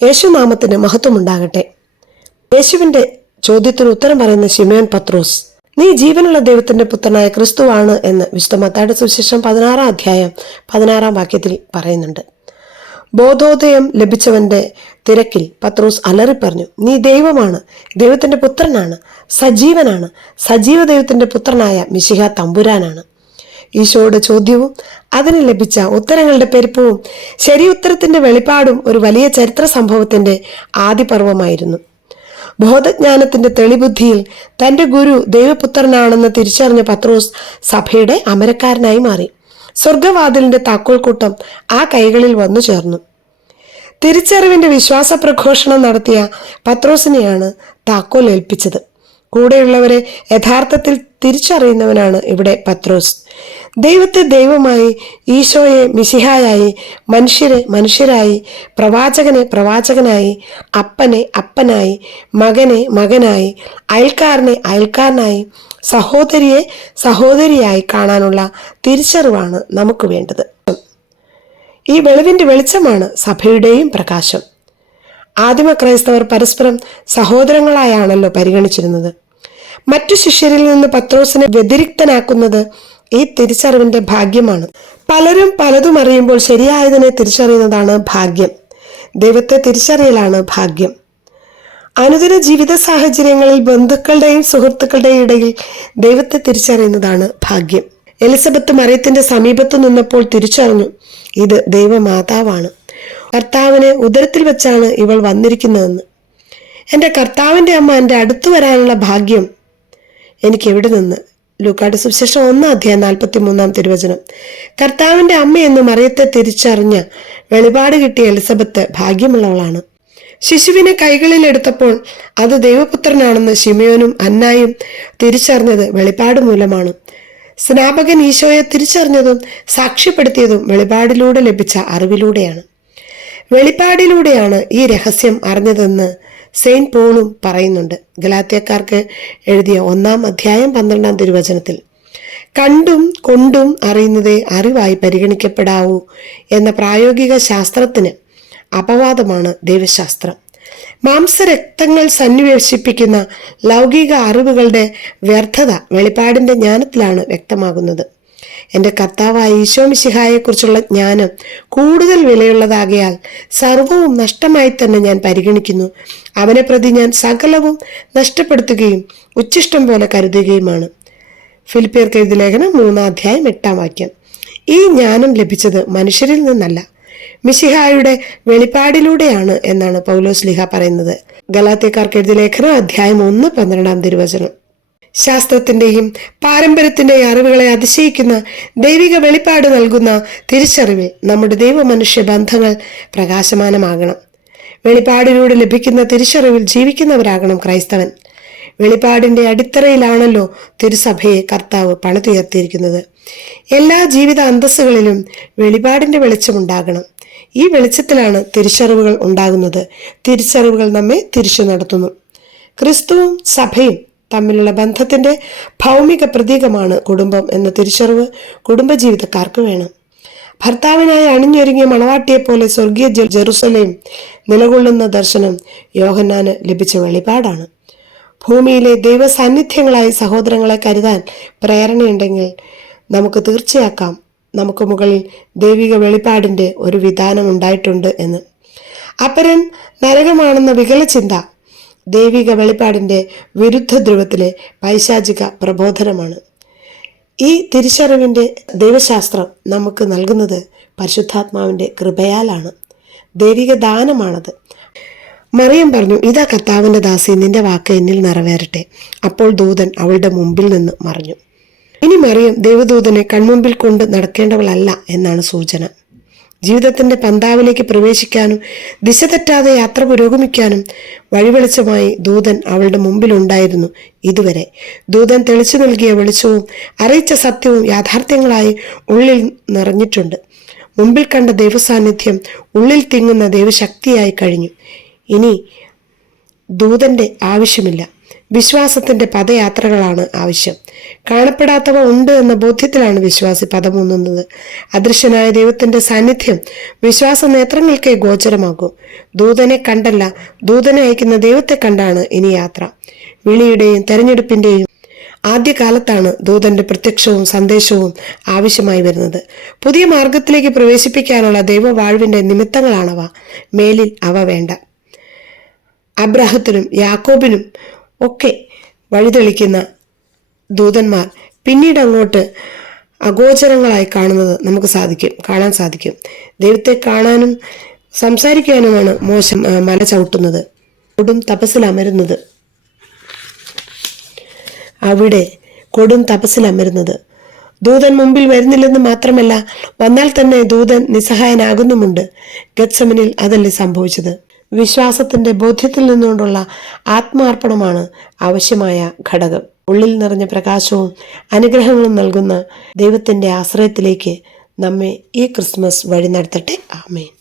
യേശുനാമത്തിന് മഹത്വമുണ്ടാകട്ടെ. യേശുവിന്റെ ചോദ്യത്തിന് ഉത്തരം പറയുന്ന ശിമയോൻ പത്രോസ്, നീ ജീവനുള്ള ദൈവത്തിന്റെ പുത്രനായ ക്രിസ്തുവാണ് എന്ന് വിശുദ്ധ മത്തായിയുടെ സുവിശേഷം 16 അധ്യായം 16 വാക്യത്തിൽ പറയുന്നുണ്ട്. ബോധോദയം ലഭിച്ചവന്റെ തിരക്കിൽ പത്രോസ് അലറിപ്പറഞ്ഞു, നീ ദൈവമാണ്, ദൈവത്തിന്റെ പുത്രനാണ്, സജീവനാണ്, സജീവ ദൈവത്തിന്റെ പുത്രനായ മിശിഹ തമ്പുരാനാണ്. ഈശോയുടെ ചോദ്യവും അതിന് ലഭിച്ച ഉത്തരങ്ങളുടെ പെരുപ്പവും ശരിയുത്തരത്തിന്റെ വെളിപ്പാടും ഒരു വലിയ ചരിത്ര സംഭവത്തിന്റെ ആദിപർവമായിരുന്നു. ബോധജ്ഞാനത്തിന്റെ തെളിബുദ്ധിയിൽ തന്റെ ഗുരു ദൈവപുത്രനാണെന്ന് തിരിച്ചറിഞ്ഞ പത്രോസ് സഭയുടെ അമരക്കാരനായി മാറി. സ്വർഗവാതിലിന്റെ താക്കോൽക്കൂട്ടം ആ കൈകളിൽ വന്നു ചേർന്നു. തിരിച്ചറിവിന്റെ വിശ്വാസ പ്രഘോഷണം നടത്തിയ പത്രോസിനെയാണ് താക്കോൽ ഏൽപ്പിച്ചത്. കൂടെയുള്ളവരെ യഥാർത്ഥത്തിൽ തിരിച്ചറിയുന്നവനാണ് ഇവിടെ പത്രോസ്. ദൈവത്തെ ദൈവമായി, ഈശോയെ മിശിഹായായി, മനുഷ്യരെ മനുഷ്യരായി, പ്രവാചകനെ പ്രവാചകനായി, അപ്പനെ അപ്പനായി, മകനെ മകനായി, അയൽക്കാരനെ അയൽക്കാരനായി, സഹോദരിയെ സഹോദരിയായി കാണാനുള്ള തിരിച്ചറിവാണ് നമുക്ക് വേണ്ടത്. ഈ വെളിവിന്റെ വെളിച്ചമാണ് സഭയുടെയും പ്രകാശം. ആദിമ ക്രൈസ്തവർ പരസ്പരം സഹോദരങ്ങളായാണല്ലോ പരിഗണിച്ചിരുന്നത്. മറ്റു ശിഷ്യരിൽ നിന്ന് പത്രോസിനെ വ്യതിരിക്തനാക്കുന്നത് ഈ തിരിച്ചറിവിന്റെ ഭാഗ്യമാണ്. പലരും പലതും അറിയുമ്പോൾ ശരിയായതിനെ തിരിച്ചറിയുന്നതാണ് ഭാഗ്യം. ദൈവത്തെ തിരിച്ചറിയലാണ് ഭാഗ്യം. അനുദിന ജീവിത സാഹചര്യങ്ങളിൽ ബന്ധുക്കളുടെയും സുഹൃത്തുക്കളുടെയും ഇടയിൽ ദൈവത്തെ തിരിച്ചറിയുന്നതാണ് ഭാഗ്യം. എലിസബത്ത് മറിയത്തിന്റെ സമീപത്ത് നിന്നപ്പോൾ തിരിച്ചറിഞ്ഞു, ഇത് ദൈവമാതാവാണ്. കർത്താവിനെ ഉദരത്തിൽ വെച്ചാണ് ഇവൾ വന്നിരിക്കുന്നതെന്ന്. എൻ്റെ കർത്താവിൻ്റെ അമ്മ എൻ്റെ അടുത്തു വരാനുള്ള ഭാഗ്യം എനിക്ക് എവിടെ നിന്ന്? ലൂക്കായുടെ സുവിശേഷം 1 അധ്യായം 43 തിരുവചനം. കർത്താവിൻ്റെ അമ്മയെന്ന് മറിയത്തെ തിരിച്ചറിഞ്ഞ വെളിപാട് കിട്ടിയ എലിസബത്ത് ഭാഗ്യമുള്ളവളാണ്. ശിശുവിനെ കൈകളിൽ എടുത്തപ്പോൾ അത് ദൈവപുത്രനാണെന്ന് ശിമയോനും അന്നായും തിരിച്ചറിഞ്ഞത് വെളിപാട് മൂലമാണ്. സ്നാപകൻ ഈശോയെ തിരിച്ചറിഞ്ഞതും സാക്ഷ്യപ്പെടുത്തിയതും വെളിപാടിലൂടെ ലഭിച്ച അറിവിലൂടെയാണ്. വെളിപാടിലൂടെയാണ് ഈ രഹസ്യം അറിഞ്ഞതെന്ന് സെയിന്റ് പോളും പറയുന്നുണ്ട്. ഗലാത്യക്കാർക്ക് എഴുതിയ 1 അധ്യായം 12 തിരുവചനത്തിൽ. കണ്ടും കൊണ്ടും അറിയുന്നതേ അറിവായി പരിഗണിക്കപ്പെടാവൂ എന്ന പ്രായോഗിക ശാസ്ത്രത്തിന് അപവാദമാണ് ദൈവശാസ്ത്രം. മാംസരക്തങ്ങൾ സന്നിവേശിപ്പിക്കുന്ന ലൗകിക അറിവുകളുടെ വ്യർത്ഥത വെളിപാടിന്റെ ജ്ഞാനത്തിലാണ് വ്യക്തമാകുന്നത്. എൻ്റെ കർത്താവായ ഈശോ മിശിഹായെക്കുറിച്ചുള്ള ജ്ഞാനം കൂടുതൽ വിലയുള്ളതാകയാൽ സർവവും നഷ്ടമായി തന്നെ ഞാൻ പരിഗണിക്കുന്നു. അവനെ പ്രതി ഞാൻ സകലവും നഷ്ടപ്പെടുത്തുകയും ഉച്ഛിഷ്ടം പോലെ കരുതുകയുമാണ്. ഫിലിപ്പിയർക്ക് എഴുതിയ ലേഖനം 3 അധ്യായം 8 വാക്യം. ഈ ജ്ഞാനം ലഭിച്ചത് മനുഷ്യരിൽ നിന്നല്ല, മിശിഹായുടെ വെളിപാടിലൂടെയാണ് എന്നാണ് പൗലോസ് ശ്ലീഹ പറയുന്നത്. ഗലാത്യക്കാർക്ക് എഴുതിയ ലേഖനം അധ്യായം 1 12 തിരുവചനം. ശാസ്ത്രത്തിന്റെയും പാരമ്പര്യത്തിന്റെയും അറിവുകളെ അതിശയിക്കുന്ന ദൈവിക വെളിപ്പാട് നൽകുന്ന തിരിച്ചറിവിൽ നമ്മുടെ ദൈവ മനുഷ്യ ബന്ധങ്ങൾ പ്രകാശമാനമാകണം. വെളിപ്പാടിലൂടെ ലഭിക്കുന്ന തിരിച്ചറിവിൽ ജീവിക്കുന്നവരാകണം ക്രൈസ്തവൻ. വെളിപ്പാടിന്റെ അടിത്തറയിലാണല്ലോ തിരുസഭയെ കർത്താവ് പണിതുയർത്തിയിരിക്കുന്നത്. എല്ലാ ജീവിത അന്തസ്സുകളിലും വെളിപാടിന്റെ വെളിച്ചമുണ്ടാകണം. ഈ വെളിച്ചത്തിലാണ് തിരിച്ചറിവുകൾ ഉണ്ടാകുന്നത്. തിരിച്ചറിവുകൾ നമ്മെ തിരിച്ചു നടത്തുന്നു. ക്രിസ്തുവും സഭയും തമ്മിലുള്ള ബന്ധത്തിന്റെ ഭൗമിക പ്രതീകമാണ് കുടുംബം എന്ന തിരിച്ചറിവ് കുടുംബജീവിതക്കാർക്ക് വേണം. ഭർത്താവിനായി അണിഞ്ഞൊരുങ്ങിയ മണവാട്ടിയെ പോലെ സ്വർഗീയ ജെറുസലേം നിലകൊള്ളുന്ന ദർശനം യോഹന്നാന് ലഭിച്ച വെളിപാടാണ്. ഭൂമിയിലെ ദൈവ സാന്നിധ്യങ്ങളായി സഹോദരങ്ങളെ കരുതാൻ പ്രേരണയുണ്ടെങ്കിൽ നമുക്ക് തീർച്ചയാക്കാം നമുക്ക് മുകളിൽ ദൈവിക വെളിപ്പാടിന്റെ ഒരു വിധാനം ഉണ്ടായിട്ടുണ്ട് എന്ന്. അപരൻ നരകമാണെന്ന വികല ചിന്ത ദൈവിക വെളിപ്പാടിന്റെ വിരുദ്ധ ധ്രുവത്തിലെ പൈശാചിക പ്രബോധനമാണ്. ഈ തിരിച്ചറിവിന്റെ ദൈവശാസ്ത്രം നമുക്ക് നൽകുന്നത് പരിശുദ്ധാത്മാവിന്റെ കൃപയാലാണ്. ദൈവിക ദാനമാണത്. മറിയം പറഞ്ഞു, ഇതാ കർത്താവിന്റെ ദാസി, നിന്റെ വാക്ക് എന്നിൽ നിറവേറട്ടെ. അപ്പോൾ ദൂതൻ അവളുടെ മുമ്പിൽ നിന്ന് മറഞ്ഞു. ഇനി മറിയം ദൈവദൂതനെ കൺമുമ്പിൽ കൊണ്ട് നടക്കേണ്ടവളല്ല എന്നാണ് സൂചന. ജീവിതത്തിന്റെ പന്താവിലേക്ക് പ്രവേശിക്കാനും ദിശ തെറ്റാതെ യാത്ര പുരോഗമിക്കാനും വഴിവെളിച്ചമായി ദൂതൻ അവളുടെ മുമ്പിലുണ്ടായിരുന്നു. ഇതുവരെ ദൂതൻ തെളിച്ചു നൽകിയ വെളിച്ചവും അറിയിച്ച സത്യവും യാഥാർത്ഥ്യങ്ങളായി ഉള്ളിൽ നിറഞ്ഞിട്ടുണ്ട്. മുമ്പിൽ കണ്ട ദൈവസാന്നിധ്യം ഉള്ളിൽ തിങ്ങുന്ന ദൈവശക്തിയായി കഴിഞ്ഞു. ഇനി ദൂതന്റെ ആവശ്യമില്ല. വിശ്വാസത്തിന്റെ പദയാത്രകളാണ് ആവശ്യം. കാണപ്പെടാത്തവ ഉണ്ട് എന്ന ബോധ്യത്തിലാണ് വിശ്വാസി പദമൂന്നുന്നത്. അദൃശ്യനായ ദൈവത്തിന്റെ സാന്നിധ്യം വിശ്വാസ നേത്രങ്ങൾക്ക് ഗോചരമാകും. ദൂതനെ കണ്ടല്ല, ദൂതനെ അയക്കുന്ന ദൈവത്തെ കണ്ടാണ് ഇനി യാത്ര. വിളിയുടെയും തെരഞ്ഞെടുപ്പിന്റെയും ആദ്യകാലത്താണ് ദൂതന്റെ പ്രത്യക്ഷവും സന്ദേശവും ആവശ്യമായി വരുന്നത്. പുതിയ മാർഗത്തിലേക്ക് പ്രവേശിപ്പിക്കാനുള്ള ദൈവവാഴ്വിന്റെ നിമിത്തങ്ങളാണവ. മേലിൽ അവ വേണ്ട. അബ്രാഹത്തിനും യാക്കോബിനും ഒക്കെ വഴിതെളിക്കുന്ന ദൂതന്മാർ പിന്നീട് അങ്ങോട്ട് അഗോചരങ്ങളായി കാണുന്നത് നമുക്ക് കാണാൻ സാധിക്കും. ദൈവത്തെ കാണാനും സംസാരിക്കാനുമാണ് മോശ മല ചവിട്ടുന്നത്, കൊടും തപസ്സിലമരുന്നത്. അവിടെ കൊടും തപസ്സിലമരുന്നത് ദൂതൻ മുമ്പിൽ വരുന്നില്ലെന്ന് മാത്രമല്ല, വന്നാൽ തന്നെ ദൂതൻ നിസ്സഹായനാകുന്നുമുണ്ട്. ഗത്സമനിൽ അതല്ലേ സംഭവിച്ചത്. വിശ്വാസത്തിന്റെ ബോധ്യത്തിൽ നിന്നുകൊണ്ടുള്ള ആത്മാർപ്പണമാണ് ആവശ്യമായ ഘടകം. ഉള്ളിൽ നിറഞ്ഞ പ്രകാശവും അനുഗ്രഹങ്ങളും നൽകുന്ന ദൈവത്തിന്റെ ആശ്രയത്തിലേക്ക് നമ്മെ ഈ ക്രിസ്മസ് വഴി നടത്തട്ടെ. ആമേൻ.